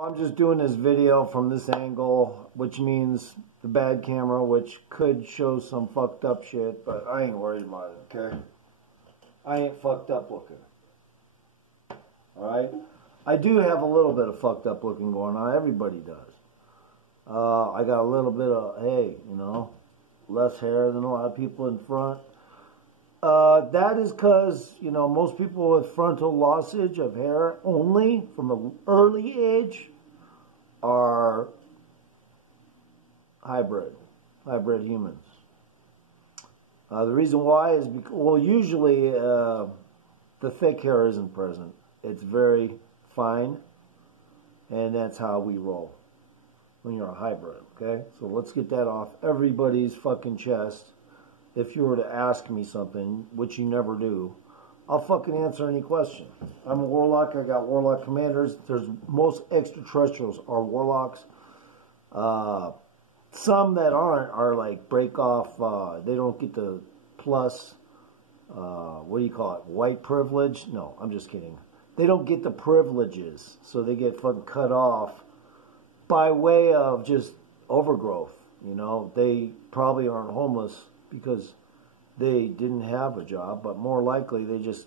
I'm just doing this video from this angle, which means the bad camera, which could show some fucked up shit, but I ain't worried about it, okay? I ain't fucked up looking. Alright? I do have a little bit of fucked up looking going on. Everybody does. I got a little bit of, hey, you know, less hair than a lot of people in front. That is because, you know, most people with frontal lossage of hair only from an early age are hybrid humans. The reason why is because, well, usually the thick hair isn't present. It's very fine, and that's how we roll when you're a hybrid, okay? So let's get that off everybody's fucking chest. If you were to ask me something, which you never do, I'll fucking answer any question. I'm a warlock. I got warlock commanders. Most extraterrestrials are warlocks. Some that aren't are like break off. They don't get the plus, what do you call it, white privilege? No, I'm just kidding. They don't get the privileges, so they get fucking cut off by way of just overgrowth. You know, they probably aren't homeless because they didn't have a job, but more likely they just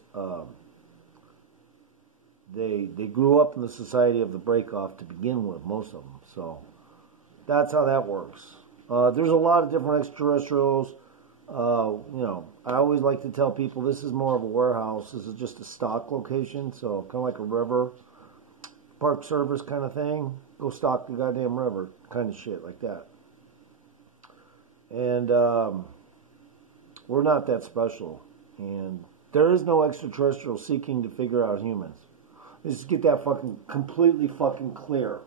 they grew up in the society of the break-off to begin with, most of them. So that's how that works. There's a lot of different extraterrestrials. You know, I always like to tell people this is more of a warehouse. This is just a stock location, so kind of like a river, park service kind of thing. Go stock the goddamn river, kind of shit like that. And we're not that special, and there is no extraterrestrial seeking to figure out humans. Let's just get that fucking completely fucking clear.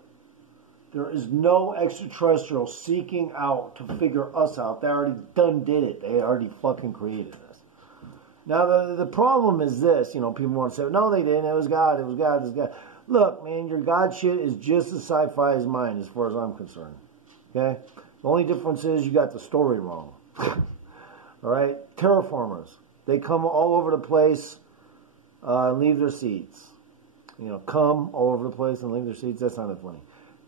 There is no extraterrestrial seeking out to figure us out. They already done did it. They already fucking created us. Now the problem is this, you know, people want to say, no they didn't, it was God, it was God, it was God. Look, man, your God shit is just as sci-fi as mine as far as I'm concerned. Okay? The only difference is you got the story wrong. Alright? Terraformers. They come all over the place and leave their seeds. You know, come all over the place and leave their seeds. That sounded funny.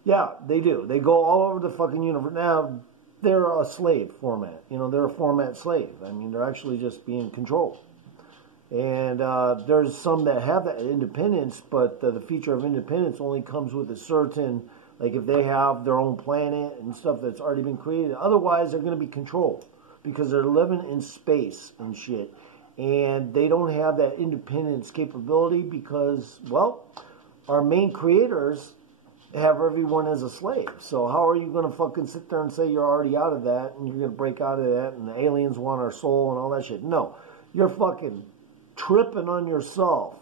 Yeah, they do. They go all over the fucking universe. Now, they're a slave format. You know, they're a format slave. I mean, they're actually just being controlled. And there's some that have that independence, but the feature of independence only comes with a certain, like if they have their own planet and stuff that's already been created. Otherwise, they're going to be controlled because they're living in space and shit. And they don't have that independence capability because, well, our main creators have everyone as a slave. So how are you going to fucking sit there and say you're already out of that and you're going to break out of that and the aliens want our soul and all that shit? No. You're fucking tripping on yourself.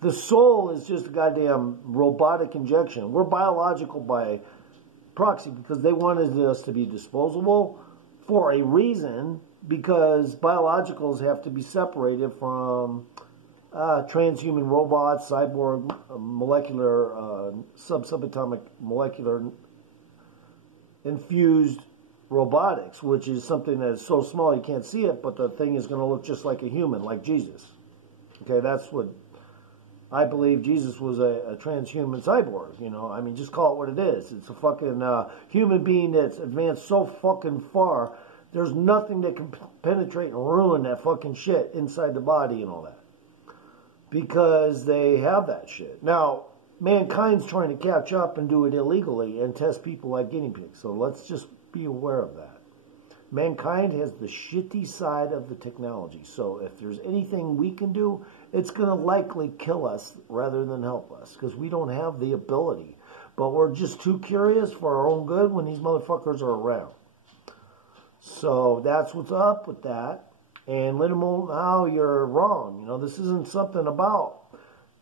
The soul is just a goddamn robotic injection. We're biological by proxy because they wanted us to be disposable for a reason, because biologicals have to be separated from transhuman robots, cyborg, molecular, subatomic molecular infused robotics, which is something that is so small you can't see it, but the thing is going to look just like a human, like Jesus. Okay, that's what I believe. Jesus was a transhuman cyborg, you know. I mean, just call it what it is. It's a fucking human being that's advanced so fucking far, there's nothing that can penetrate and ruin that fucking shit inside the body and all that. Because they have that shit. Now, mankind's trying to catch up and do it illegally and test people like guinea pigs. So let's just be aware of that. Mankind has the shitty side of the technology. So if there's anything we can do, it's going to likely kill us rather than help us. Because we don't have the ability. But we're just too curious for our own good when these motherfuckers are around. So that's what's up with that. And let them know how you're wrong. You know, this isn't something about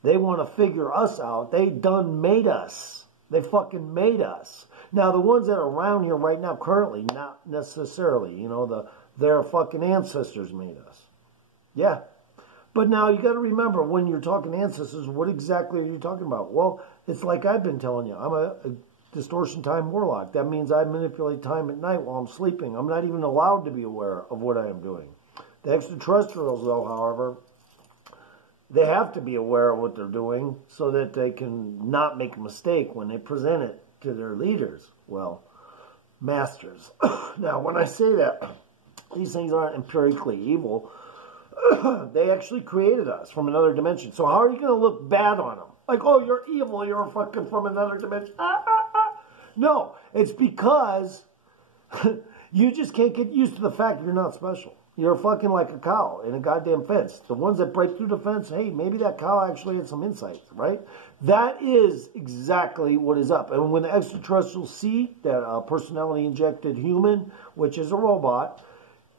they want to figure us out. They done made us. They fucking made us. Now, the ones that are around here right now, currently, not necessarily. You know, their fucking ancestors made us. Yeah. But now, you got to remember, when you're talking ancestors, what exactly are you talking about? Well, it's like I've been telling you. I'm a distortion time warlock. That means I manipulate time at night while I'm sleeping. I'm not even allowed to be aware of what I am doing. The extraterrestrials, though, however, they have to be aware of what they're doing so that they can not make a mistake when they present it to their leaders. Well, masters. Now, when I say that, these things aren't empirically evil. They actually created us from another dimension. So how are you going to look bad on them? Like, oh, you're evil, you're fucking from another dimension. No, it's because you just can't get used to the fact you're not special. You're fucking like a cow in a goddamn fence. The ones that break through the fence, hey, maybe that cow actually had some insight, right? That is exactly what is up. And when the extraterrestrials see that personality-injected human, which is a robot,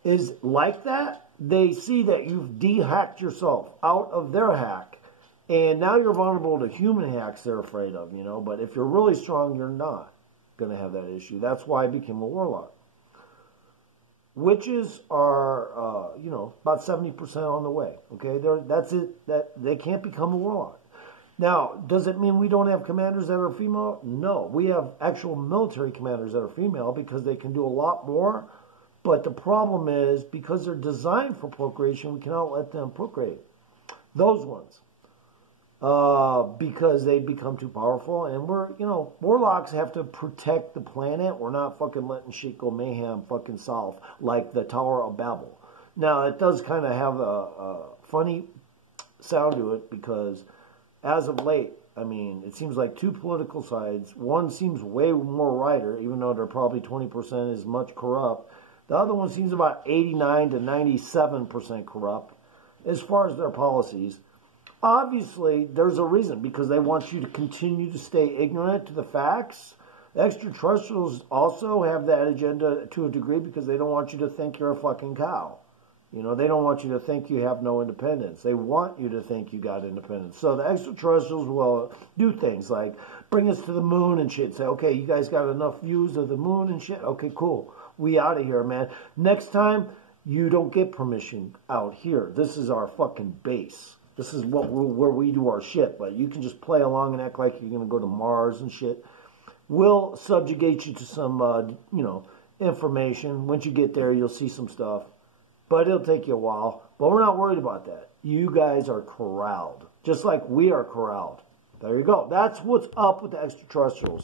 is like that, they see that you've de-hacked yourself out of their hack. And now you're vulnerable to human hacks they're afraid of, you know. But if you're really strong, you're not going to have that issue. That's why I became a warlock. Witches are, you know, about 70% on the way. Okay, that's it. That they can't become a warlock. Now, does it mean we don't have commanders that are female? No, we have actual military commanders that are female because they can do a lot more. But the problem is, because they're designed for procreation, we cannot let them procreate. Those ones. Because they become too powerful. And we're, you know, warlocks have to protect the planet. We're not fucking letting shit go mayhem fucking south like the Tower of Babel. Now, it does kind of have a funny sound to it because as of late, I mean, it seems like two political sides. One seems way more righter, even though they're probably 20% as much corrupt. The other one seems about 89 to 97% corrupt as far as their policies. Obviously, there's a reason, because they want you to continue to stay ignorant to the facts. Extraterrestrials also have that agenda to a degree because they don't want you to think you're a fucking cow. You know, they don't want you to think you have no independence. They want you to think you got independence. So the extraterrestrials will do things like bring us to the moon and shit. Say, okay, you guys got enough views of the moon and shit? Okay, cool. We out of here, man. Next time, you don't get permission out here. This is our fucking base. This is where we do our shit. But you can just play along and act like you're going to go to Mars and shit. We'll subjugate you to some, you know, information. Once you get there, you'll see some stuff. But it'll take you a while. But we're not worried about that. You guys are corralled. Just like we are corralled. There you go. That's what's up with the extraterrestrials.